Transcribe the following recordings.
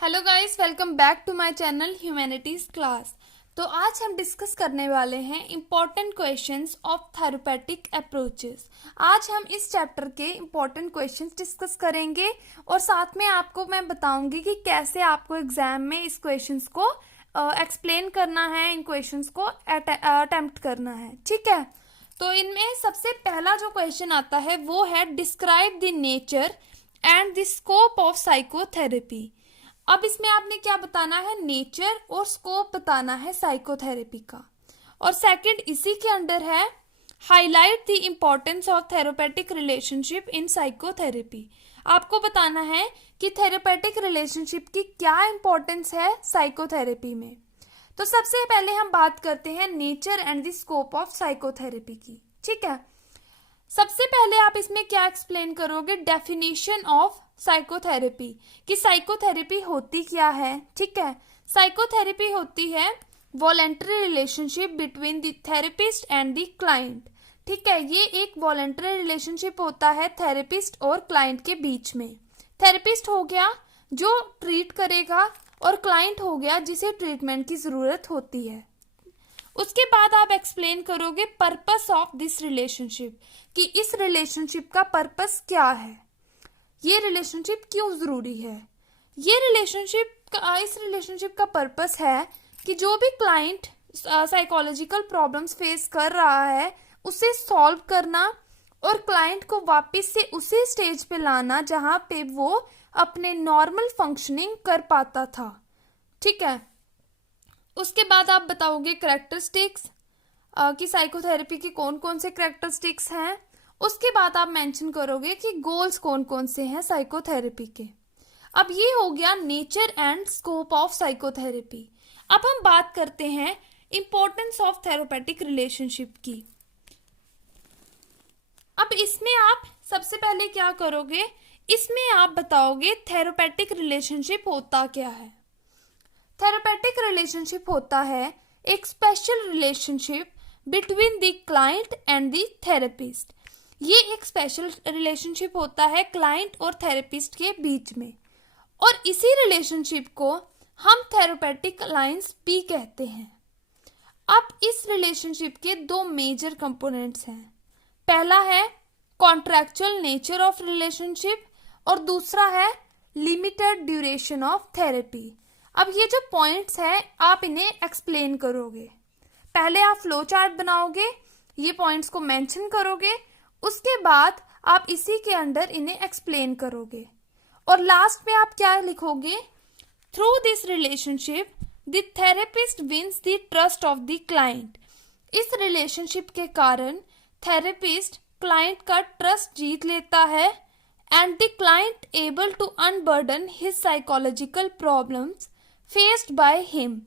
Hello guys, welcome back to my channel humanities class. तो आज हम डिस्कस करने वाले हैं important questions of therapeutic approaches. आज हम इस चैप्टर के इम्पॉर्टेंट क्वेश्चंस डिस्कस करेंगे और साथ में आपको मैं बताऊंगी कि कैसे आपको एग्जाम में इस क्वेश्चंस को एक्सप्लेन करना है, इन क्वेश्चंस को अटेम्प्ट करना है। ठीक है, तो इनमें सबसे पहला जो क्वेश्चन आता है वो है describe the nature and the scope of psychotherapy. अब इसमें आपने क्या बताना है, नेचर और स्कोप बताना है साइकोथेरेपी का। और सेकंड इसी के अंडर है highlight the importance of therapeutic relationship in psychotherapy. आपको बताना है कि थेरेपेटिक रिलेशनशिप की क्या इंपॉर्टेंस है साइकोथेरेपी में। तो सबसे पहले हम बात करते हैं nature and the scope of psychotherapy की। ठीक है, सबसे पहले आप इसमें क्या एक्सप्लेन करोगे, डेफिनेशन ऑफ साइकोथेरेपी कि साइकोथेरेपी होती क्या है। ठीक है, साइकोथेरेपी होती है voluntary relationship between the therapist and the client. ठीक है, ये एक वॉलेंटरी रिलेशनशिप होता है थेरेपिस्ट और क्लाइंट के बीच में। थेरेपिस्ट हो गया जो ट्रीट करेगा और क्लाइंट हो गया जिसे ट्रीटमेंट की जरूरत होती है। उसके बाद आप एक्सप्लेन करोगे पर्पस ऑफ दिस रिलेशनशिप कि इस रिलेशनशिप का पर्पस क्या है, ये रिलेशनशिप क्यों जरूरी है। इस रिलेशनशिप का पर्पस है कि जो भी क्लाइंट साइकोलॉजिकल प्रॉब्लम्स फेस कर रहा है उसे सॉल्व करना और क्लाइंट को वापस से उसी स्टेज पे लाना जहां पे वो अपने नॉर्मल फंक्शनिंग कर पाता था। ठीक है, उसके बाद आप बताओगे करेक्टरिस्टिक्स कि साइकोथेरेपी की कौन कौन से करेक्टरिस्टिक्स हैं। उसके बाद आप मेंशन करोगे कि गोल्स कौन कौन से हैं साइकोथेरेपी के। अब ये हो गया nature and scope of psychotherapy. अब हम बात करते हैं इंपॉर्टेंस ऑफ थेरेपेटिक रिलेशनशिप की। अब इसमें आप सबसे पहले क्या करोगे, इसमें आप बताओगे थेरेपेटिक रिलेशनशिप होता क्या है। थेरेपेटिक रिलेशनशिप होता है एक special relationship between the client and the therapist. ये एक स्पेशल रिलेशनशिप होता है क्लाइंट और थेरेपिस्ट के बीच में, और इसी रिलेशनशिप को हम थेरेपेटिक अलायंस भी कहते हैं। अब इस रिलेशनशिप के दो मेजर कंपोनेंट्स हैं। पहला है कॉन्ट्रैक्चुअल नेचर ऑफ रिलेशनशिप और दूसरा है लिमिटेड ड्यूरेशन ऑफ थेरेपी। अब ये जो पॉइंट्स हैं आप इन्हें एक्सप्लेन करोगे। पहले आप फ्लो चार्ट बनाओगे, ये पॉइंट्स को मेंशन करोगे, उसके बाद आप इसी के अंडर इन्हें एक्सप्लेन करोगे और लास्ट में आप क्या लिखोगे, through this relationship the therapist wins the trust of the client. इस रिलेशनशिप के कारण थेरेपिस्ट क्लाइंट का ट्रस्ट जीत लेता है and the client able to unburden his psychological problems faced by him.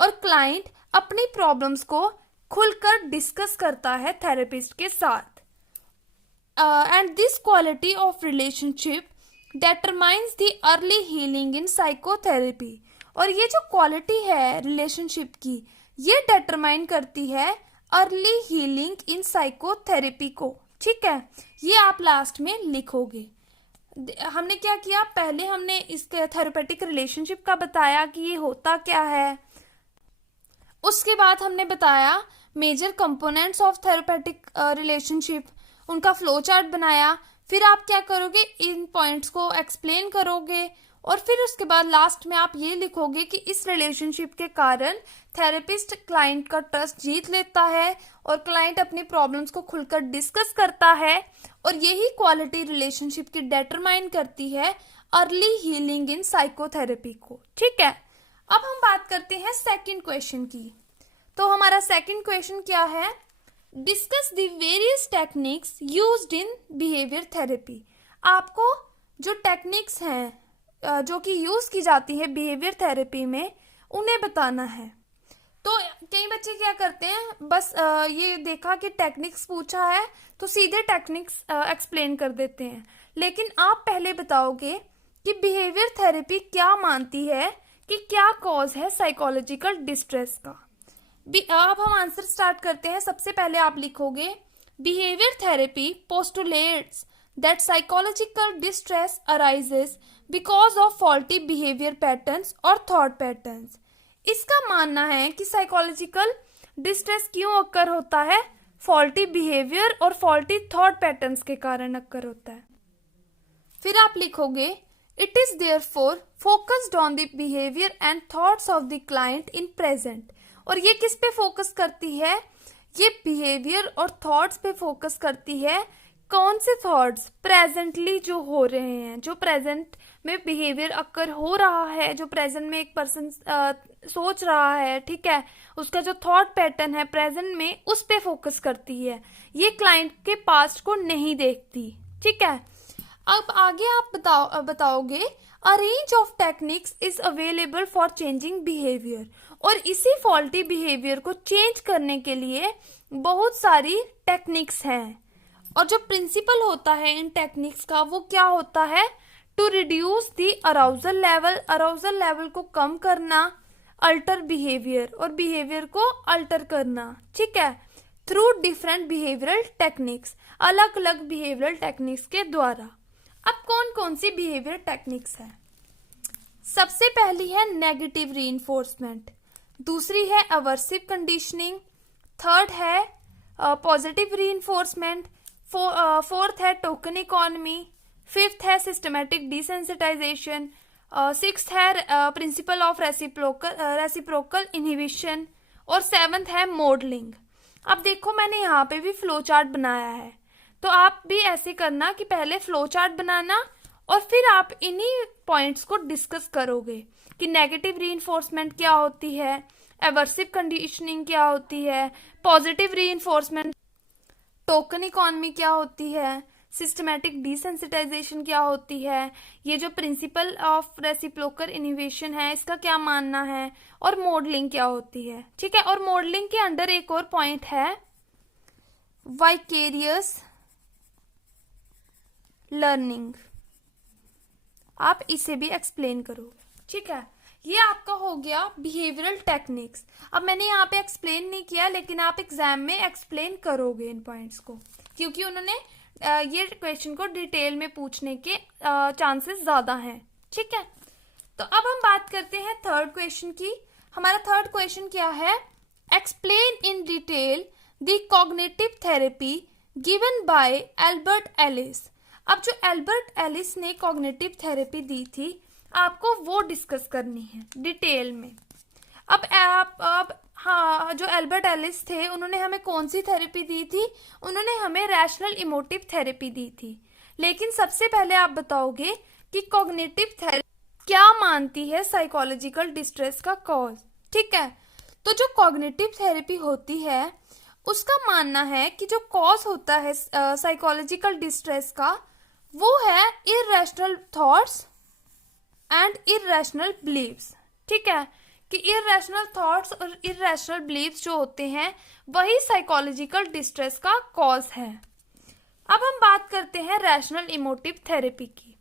और क्लाइंट अपनी प्रॉब्लम्स को खुलकर डिस्कस करता है थेरेपिस्ट के साथ। And this quality of relationship determines the early healing in psychotherapy। और ये जो क्वालिटी है रिलेशनशिप की, ये डिटरमाइन करती है अर्ली हीलिंग इन साइकोथेरेपी को। ठीक है, ये आप लास्ट में लिखोगे। हमने क्या किया, पहले हमने इसके थेरेपेटिक रिलेशनशिप का बताया कि ये होता क्या है, उसके बाद हमने बताया major components of therapeutic relationship, उनका फ्लो चार्ट बनाया। फिर आप क्या करोगे, इन पॉइंट्स को एक्सप्लेन करोगे और फिर उसके बाद लास्ट में आप ये लिखोगे कि इस रिलेशनशिप के कारण थेरेपिस्ट क्लाइंट का ट्रस्ट जीत लेता है और क्लाइंट अपनी प्रॉब्लम्स को खुलकर डिस्कस करता है, और यही क्वालिटी रिलेशनशिप की डिटरमाइन करती है अर्ली हीलिंग इन साइकोथेरेपी को। ठीक है, अब हम बात करते हैं सेकंड क्वेश्चन की। तो हमारा सेकंड क्वेश्चन क्या है, discuss the various techniques used in behaviour therapy. आपको जो टेक्निक्स हैं जो कि यूज की जाती है बिहेवियर थेरेपी में, उन्हें बताना है। तो कई बच्चे क्या करते हैं, बस ये देखा कि टेक्निक्स पूछा है तो सीधे टेक्निक्स एक्सप्लेन कर देते हैं, लेकिन आप पहले बताओगे कि बिहेवियर थेरेपी क्या मानती है कि क्या कॉज है साइकोलॉजिकल डिस्ट्रेस का। अब हम आंसर स्टार्ट करते हैं। सबसे पहले आप लिखोगे behaviour therapy postulates that psychological distress arises because of faulty behavior patterns or thought patterns. इसका मानना है कि साइकोलॉजिकल डिस्ट्रेस क्यों अक्कर होता है? फॉल्टी बिहेवियर और फॉल्टी थॉट पैटर्न्स के कारण अक्कर होता है. फिर आप लिखोगे it is therefore focused on the behaviour and thoughts of the client in present. और ये किस पे फोकस करती है? ये बिहेवियर और थॉट्स पे फोकस करती है. कौन से थॉट्स? प्रेजेंटली जो हो रहे हैं, जो प्रेजेंट में बिहेवियर अक्कर हो रहा है, जो प्रेजेंट में एक पर्सन सोच रहा है, ठीक है, उसका जो थॉट पैटर्न है प्रेजेंट में, उस पे फोकस करती है. ये क्लाइंट के पास्ट को नहीं देखती. ठीक है, अब आगे आप बताओगे अ range of techniques is available for changing behaviour. और इसी फॉल्टी बिहेवियर को चेंज करने के लिए बहुत सारी टेक्निक्स हैं. और जो प्रिंसिपल होता है इन टेक्निक्स का वो क्या होता है? To reduce the arousal level. Arousal level को कम करना, अल्टर बिहेवियर और बिहेवियर को अल्टर करना. ठीक है, थ्रू डिफरेंट बिहेवियरल टेक्निक्स, अलग अलग बिहेवियरल टेक्निक्स के द्वारा. अब कौन कौन सी बिहेवियर टेक्निक्स है? सबसे पहली है नेगेटिव रीइंफोर्समेंट, दूसरी है अवर्सिव कंडीशनिंग, थर्ड है पॉजिटिव रीइंफोर्समेंट, फोर्थ है टोकन इकोनॉमी, फिफ्थ है सिस्टमेटिक डिसेंसिटाइजेशन, सिक्स्थ है प्रिंसिपल ऑफ रेसिप्रोकल इनहिबिशन और सेवंथ है मॉडलिंग. अब देखो मैंने यहाँ पे भी फ्लो चार्ट बनाया है, तो आप भी ऐसे करना कि पहले फ्लो चार्ट बनाना और फिर आप इन्हीं पॉइंट्स को डिस्कस करोगे कि नेगेटिव रीइंफोर्समेंट क्या होती है, एवर्सिव कंडीशनिंग क्या होती है, पॉजिटिव रीइंफोर्समेंट, टोकन इकोनॉमी क्या होती है, सिस्टमैटिक डिसेंसिटाइजेशन क्या होती है, ये जो प्रिंसिपल ऑफ रेसिप्रोकल इनहिबिशन है इसका क्या मानना है, और मॉडलिंग क्या होती है. ठीक है, और मॉडलिंग के अंडर एक और पॉइंट है वाइकेरियस लर्निंग. आप इसे भी एक्सप्लेन करोगे. ठीक है, ये आपका हो गया बिहेवियरल टेक्निक्स. अब मैंने यहाँ पे एक्सप्लेन नहीं किया, लेकिन आप एग्जाम में एक्सप्लेन करोगे इन पॉइंट्स को, क्योंकि उन्होंने ये क्वेश्चन को डिटेल में पूछने के चांसेस ज़्यादा हैं. ठीक है, तो अब हम बात करते हैं थर्ड क्वेश्चन की. हमारा थर्ड क्वेश्चन क्या है? Explain in detail the cognitive therapy given by Albert Ellis. अब जो एल्बर्ट एलिस ने कॉग्निटिव थेरेपी दी थी आपको वो डिस्कस करनी है डिटेल में. अब हाँ, जो एल्बर्ट एलिस थे उन्होंने हमें कौन सी थेरेपी दी थी? उन्होंने हमें रैशनल इमोटिव थेरेपी दी थी. लेकिन सबसे पहले आप बताओगे कि कॉग्निटिव थेरेपी क्या मानती है साइकोलॉजिकल डिस्ट्रेस का कॉज. ठीक है, तो जो कॉग्निटिव थेरेपी होती है उसका मानना है कि जो कॉज होता है साइकोलॉजिकल डिस्ट्रेस का वो है irrational thoughts and irrational beliefs. ठीक है, कि इररेशनल थॉट्स और इररेशनल बिलीव्स जो होते हैं वही साइकोलॉजिकल डिस्ट्रेस का कॉज है. अब हम बात करते हैं रैशनल इमोटिव थेरेपी की.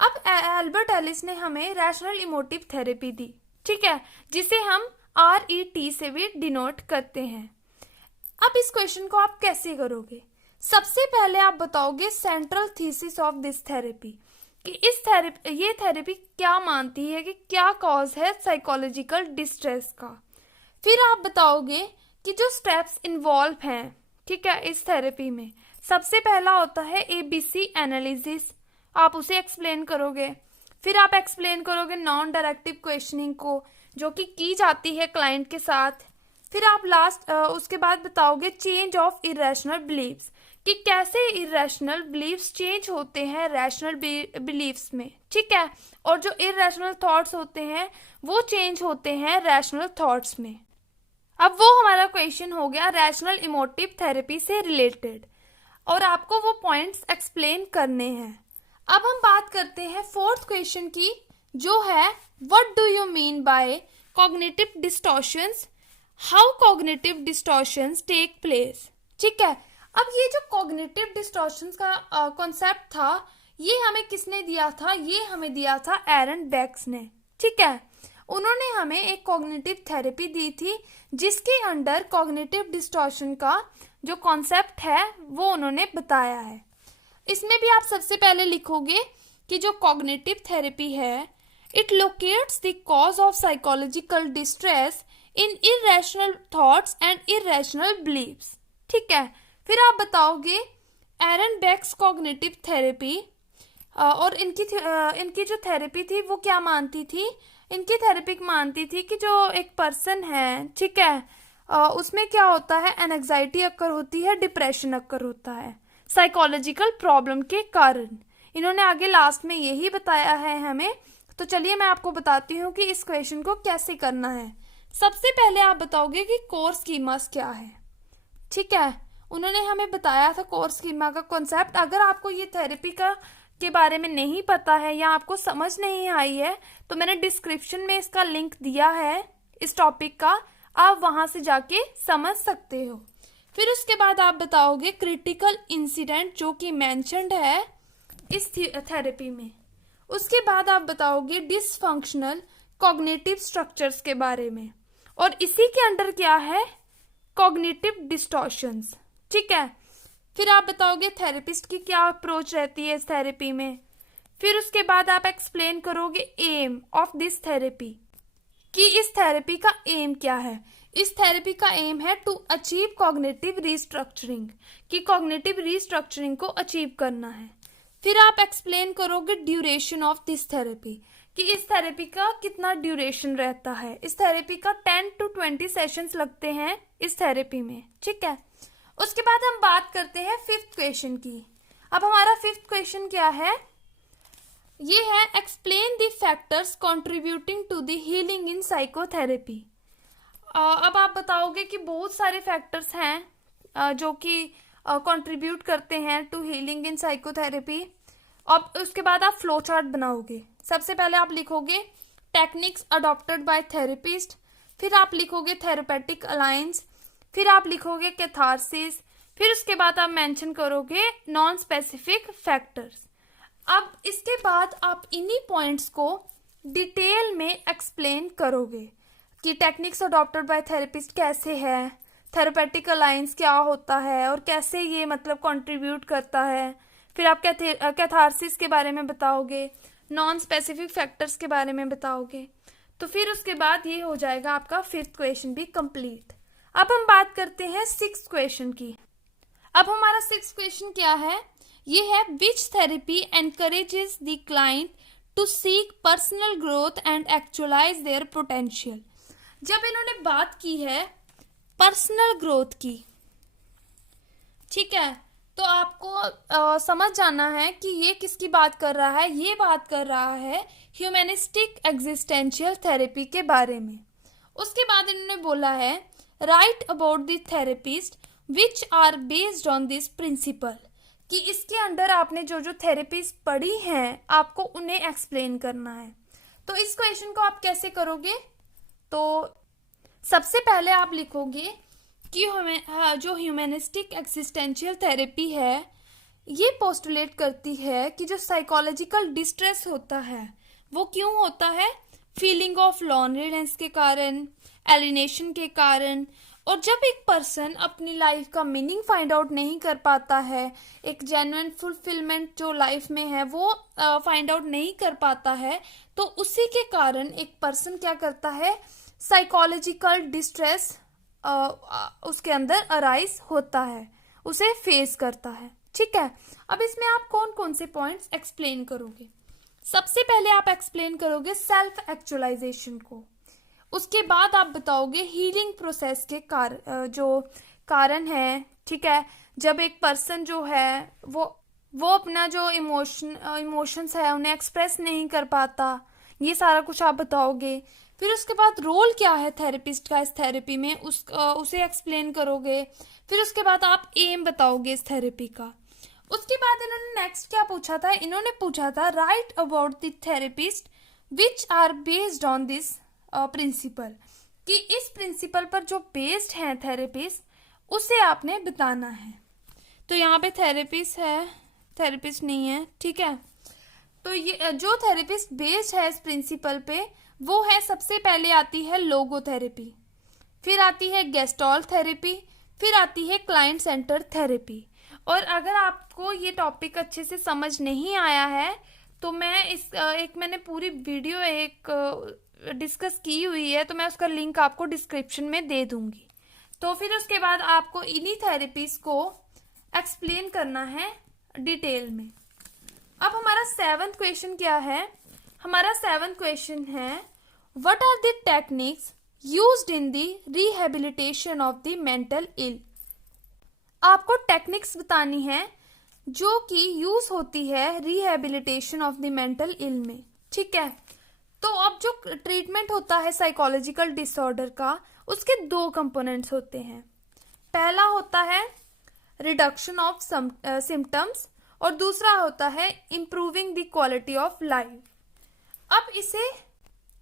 अब एल्बर्ट एलिस ने हमें रैशनल इमोटिव थेरेपी दी. ठीक है, जिसे हम RET से भी डिनोट करते हैं. अब इस क्वेश्चन को आप कैसे करोगे? सबसे पहले आप बताओगे central thesis of this therapy, कि ये थेरेपी क्या मानती है कि क्या कॉज है साइकोलॉजिकल डिस्ट्रेस का. फिर आप बताओगे कि जो स्टेप्स इन्वॉल्व हैं, ठीक है, इस थेरेपी में सबसे पहला होता है ABC एनालिसिस, आप उसे एक्सप्लेन करोगे. फिर आप एक्सप्लेन करोगे नॉन डायरेक्टिव क्वेश्चनिंग को जो कि की जाती है क्लाइंट के साथ. फिर आप उसके बाद बताओगे चेंज ऑफ इरेशनल बिलीव्स, कि कैसे इरेशनल बिलीव्स चेंज होते हैं रैशनल बिलीव्स में. ठीक है, और जो इरेशनल थॉट्स होते हैं वो चेंज होते हैं रैशनल थॉट्स में. अब वो हमारा क्वेश्चन हो गया रैशनल इमोटिव थेरेपी से रिलेटेड, और आपको वो पॉइंट्स एक्सप्लेन करने हैं. अब हम बात करते हैं फोर्थ क्वेश्चन की, जो है what do you mean by cognitive distortions, how cognitive distortions take place. ठीक है, अब ये जो कॉग्निटिव डिस्टॉर्शंस का कॉन्सेप्ट था ये हमें किसने दिया था? ये हमें दिया था एरन बेक्स ने. ठीक है, उन्होंने हमें एक कॉग्निटिव थेरेपी दी थी जिसके अंडर कॉग्निटिव डिस्टॉर्शन का जो कॉन्सेप्ट है वो उन्होंने बताया है. इसमें भी आप सबसे पहले लिखोगे कि जो कॉग्निटिव थेरेपी है, it locates the cause of psychological distress in irrational thoughts and irrational beliefs. ठीक है, फिर आप बताओगे एरन बेक्स कॉग्निटिव थेरेपी, और इनकी जो थेरेपी थी वो क्या मानती थी, इनकी थेरेपी मानती थी कि जो एक पर्सन है, ठीक है, उसमें क्या होता है, एंजाइटी अक्कर होती है, डिप्रेशन अक्कर होता है साइकोलॉजिकल प्रॉब्लम के कारण। इन्होंने आगे लास्ट में यही बताया है हमें। तो चलिए मैं आपको बताती हूँ कि इस क्वेश्चन को कैसे करना है। सबसे पहले आप बताओगे कि कोर स्कीमास क्या है। ठीक है, उन्होंने हमें बताया था कोर स्कीमा का कॉन्सेप्ट। अगर आपको ये थेरेपी का के बारे में नहीं पता है या आपको समझ नहीं आई है तो मैंने डिस्क्रिप्शन में इसका लिंक दिया है इस टॉपिक का, आप वहां से जाके समझ सकते हो। फिर उसके बाद आप बताओगे क्रिटिकल इंसिडेंट जो कि मेंशन्ड है इस थेरेपी में। उसके बाद आप बताओगे डिसफंक्शनल कॉग्निटिव स्ट्रक्चर्स के बारे में, और इसी के अंडर क्या है, कॉग्निटिव डिस्टॉर्शंस। ठीक है, फिर आप बताओगे थेरेपिस्ट की क्या अप्रोच रहती है इस थेरेपी में। फिर उसके बाद आप एक्सप्लेन करोगे एम ऑफ दिस थेरेपी, कि इस थेरेपी का एम क्या है। इस थेरेपी का एम है टू अचीव कॉग्निटिव रीस्ट्रक्चरिंग, कि कॉग्निटिव रीस्ट्रक्चरिंग को अचीव करना है। फिर आप एक्सप्लेन करोगे ड्यूरेशन ऑफ दिस थेरेपी, कि इस थेरेपी का कितना ड्यूरेशन रहता है। इस थेरेपी का 10 to 20 सेशंस लगते हैं इस थेरेपी में। ठीक है, उसके बाद हम बात करते हैं फिफ्थ क्वेश्चन की। अब हमारा फिफ्थ क्वेश्चन क्या है, ये है explain the factors contributing to the healing in psychotherapy. अब आप बताओगे कि बहुत सारे फैक्टर्स हैं जो कि कंट्रीब्यूट करते हैं टू हीलिंग इन साइकोथेरेपी। अब उसके बाद आप फ्लो चार्ट बनाओगे। सबसे पहले आप लिखोगे टेक्निक्स अडॉप्टेड बाय थेरेपिस्ट, फिर आप लिखोगे थेरेपेटिक अलायंस, फिर आप लिखोगे कैथारसिस, फिर उसके बाद आप मेंशन करोगे नॉन स्पेसिफिक फैक्टर्स। अब इसके बाद आप इन्हीं पॉइंट्स को डिटेल में एक्सप्लेन करोगे कि टेक्निक्स अडॉप्टेड बाय थेरेपिस्ट कैसे है, थेरेपेटिक अलायंस क्या होता है और कैसे ये मतलब कंट्रीब्यूट करता है। फिर आप कैथारसिस के बारे में बताओगे, नॉन स्पेसिफिक फैक्टर्स के बारे में बताओगे। तो फिर उसके बाद ये हो जाएगा आपका फिफ्थ क्वेश्चन भी कंप्लीट। अब हम बात करते हैं सिक्स्थ क्वेश्चन की। अब हमारा सिक्स्थ क्वेश्चन क्या है, ये है which therapy encourages the client to seek personal growth and actualise their potential. जब इन्होंने बात की है पर्सनल ग्रोथ की, ठीक है, तो आपको समझ जाना है कि ये किसकी बात कर रहा है। ये बात कर रहा है ह्यूमैनिस्टिक एग्जिस्टेंशियल थेरेपी के बारे में। उसके बाद इन्होंने बोला है write about the therapist which are based on this principle, कि इसके अंडर आपने जो जो थेरेपीज पढ़ी हैं आपको उन्हें एक्सप्लेन करना है। तो इस क्वेश्चन को आप कैसे करोगे, तो सबसे पहले आप लिखोगे कि हमें जो ह्यूमैनिस्टिक एक्सिस्टेंशियल थेरेपी है ये पोस्टुलेट करती है कि जो साइकोलॉजिकल डिस्ट्रेस होता है वो क्यों होता है, फीलिंग ऑफ लॉनलीनेस के कारण, एलिनेशन के कारण। और जब एक पर्सन अपनी लाइफ का मीनिंग फाइंड आउट नहीं कर पाता है, एक जेन्युइन फुलफिलमेंट जो लाइफ में है वो फाइंड आउट नहीं कर पाता है, तो उसी के कारण एक पर्सन क्या करता है, साइकोलॉजिकल डिस्ट्रेस उसके अंदर अराइज होता है, उसे फेस करता है। ठीक है, अब इसमें आप कौन कौन से पॉइंट्स एक्सप्लेन करोगे। सबसे पहले आप एक्सप्लेन करोगे सेल्फ एक्चुअलाइजेशन को। उसके बाद आप बताओगे हीलिंग प्रोसेस के जो कारण है। ठीक है, जब एक पर्सन जो है वो अपना जो इमोशंस है उन्हें एक्सप्रेस नहीं कर पाता, ये सारा कुछ आप बताओगे। फिर उसके बाद रोल क्या है थेरेपिस्ट का इस थेरेपी में, उसे एक्सप्लेन करोगे। फिर उसके बाद आप एम बताओगे इस थेरेपी का। उसके बाद इन्होंने नेक्स्ट क्या पूछा था, इन्होंने पूछा था write about the therapist which are based on this principle, कि इस प्रिंसिपल पर जो बेस्ड है थेरेपिस्ट उसे आपने बताना है। तो यहाँ पे थेरेपिस्ट है, थेरेपिस्ट नहीं है। ठीक है, तो ये जो थेरेपिस्ट बेस्ड है इस प्रिंसिपल पे वो है, सबसे पहले आती है लोगोथेरेपी, फिर आती है गेस्टॉल थेरेपी, फिर आती है क्लाइंट सेंटर थेरेपी। और अगर आपको ये टॉपिक अच्छे से समझ नहीं आया है तो मैं मैंने पूरी वीडियो डिस्कस की हुई है, तो मैं उसका लिंक आपको डिस्क्रिप्शन में दे दूंगी। तो फिर उसके बाद आपको इन्हीं थेरेपीज को एक्सप्लेन करना है डिटेल में। अब हमारा 7th क्वेश्चन क्या है? हमारा 7th क्वेश्चन है, what are the techniques used in the rehabilitation of the mental ill. आपको टेक्निक्स बतानी है जो कि यूज होती है rehabilitation of the mental ill में। ठीक है, तो अब जो ट्रीटमेंट होता है साइकोलॉजिकल डिसऑर्डर का, उसके 2 कंपोनेंट्स होते हैं। पहला होता है रिडक्शन ऑफ सिम्टम्स और दूसरा होता है improving the quality of life. अब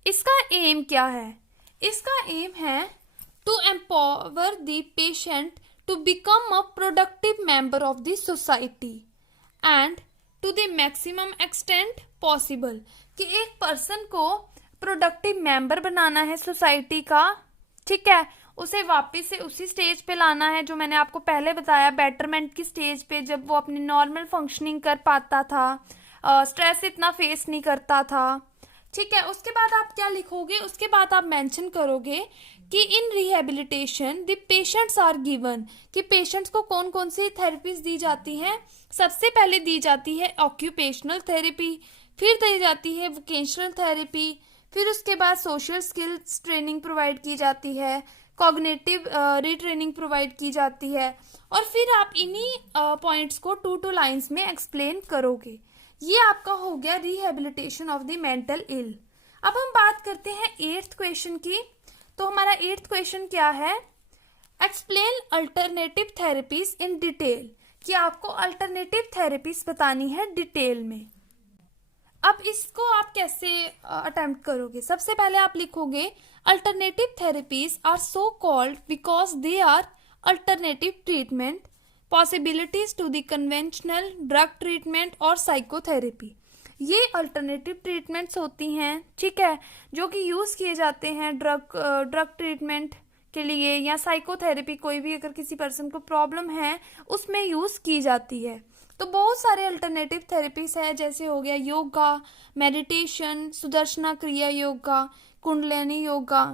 इसका एम क्या है? इसका एम है to empower the patient to become a productive member of the society and to the maximum extent possible, कि एक पर्सन को प्रोडक्टिव मेंबर बनाना है सोसाइटी का। ठीक है, उसे वापस से उसी स्टेज पे लाना है जो मैंने आपको पहले बताया, बेटरमेंट की स्टेज पे, जब वो अपनी नॉर्मल फंक्शनिंग कर पाता था, स्ट्रेस इतना फेस नहीं करता था। ठीक है, उसके बाद आप क्या लिखोगे? उसके बाद आप मेंशन करोगे कि in rehabilitation the patients are given, कि पेशेंट्स को कौन कौन सी थेरेपीज दी जाती हैं। सबसे पहले दी जाती है ऑक्यूपेशनल थेरेपी, फिर दी जाती है वोकेशनल थेरेपी, फिर उसके बाद सोशल स्किल्स ट्रेनिंग प्रोवाइड की जाती है, कॉग्निटिव रीट्रेनिंग प्रोवाइड की जाती है, और फिर आप इन्हीं पॉइंट्स को 2 लाइन्स में एक्सप्लेन करोगे। ये आपका हो गया रिहेबिलिटेशन ऑफ द मेंटल इल। अब हम बात करते हैं 8th क्वेश्चन की। तो हमारा 8th क्वेश्चन क्या है? Explain alternative therapies in detail, कि आपको अल्टरनेटिव थेरेपीज बतानी है डिटेल में। अब इसको आप कैसे अटेम्प्ट करोगे? सबसे पहले आप लिखोगे alternative therapies are so called because they are alternative treatment possibilities to the conventional drug treatment और साइकोथेरेपी। ये अल्टरनेटिव ट्रीटमेंट्स होती हैं, ठीक है, जो कि यूज़ किए जाते हैं ड्रग ट्रीटमेंट के लिए या साइकोथेरेपी, कोई भी अगर किसी पर्सन को प्रॉब्लम है उसमें यूज़ की जाती है। तो बहुत सारे अल्टरनेटिव थेरेपीज है, जैसे हो गया योगा, मेडिटेशन, सुदर्शना क्रिया योगा, कुंडलिनी योगा,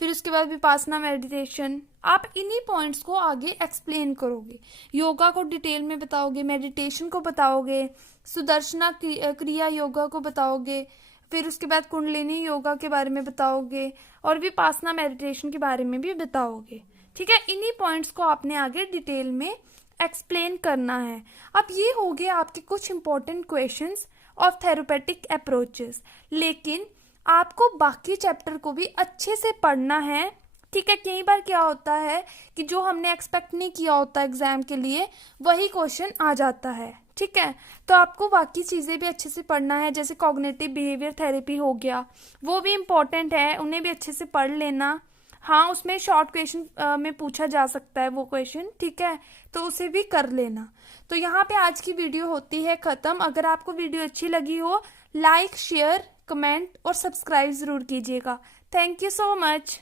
फिर उसके बाद विपासना मेडिटेशन। आप इन्हीं पॉइंट्स को आगे एक्सप्लेन करोगे, योगा को डिटेल में बताओगे, मेडिटेशन को बताओगे, सुदर्शना क्रिया योगा को बताओगे, फिर उसके बाद कुंडलिनी योगा के बारे में बताओगे और विपासना मेडिटेशन के बारे में भी बताओगे। ठीक है, इन्हीं पॉइंट्स को आपने आगे डिटेल में एक्सप्लेन करना है। अब ये हो गए आपके कुछ important questions of therapeutic approaches, लेकिन आपको बाकी चैप्टर को भी अच्छे से पढ़ना है। ठीक है, कई बार क्या होता है कि जो हमने एक्सपेक्ट नहीं किया होता एग्जाम के लिए वही क्वेश्चन आ जाता है। ठीक है, तो आपको बाकी चीज़ें भी अच्छे से पढ़ना है, जैसे कॉग्निटिव बिहेवियर थेरेपी हो गया, वो भी इम्पोर्टेंट है, उन्हें भी अच्छे से पढ़ लेना। हाँ, उसमें शॉर्ट क्वेश्चन में पूछा जा सकता है वो क्वेश्चन, ठीक है, तो उसे भी कर लेना। तो यहाँ पे आज की वीडियो होती है ख़त्म। अगर आपको वीडियो अच्छी लगी हो, लाइक, शेयर, कमेंट और सब्सक्राइब ज़रूर कीजिएगा। Thank you so much.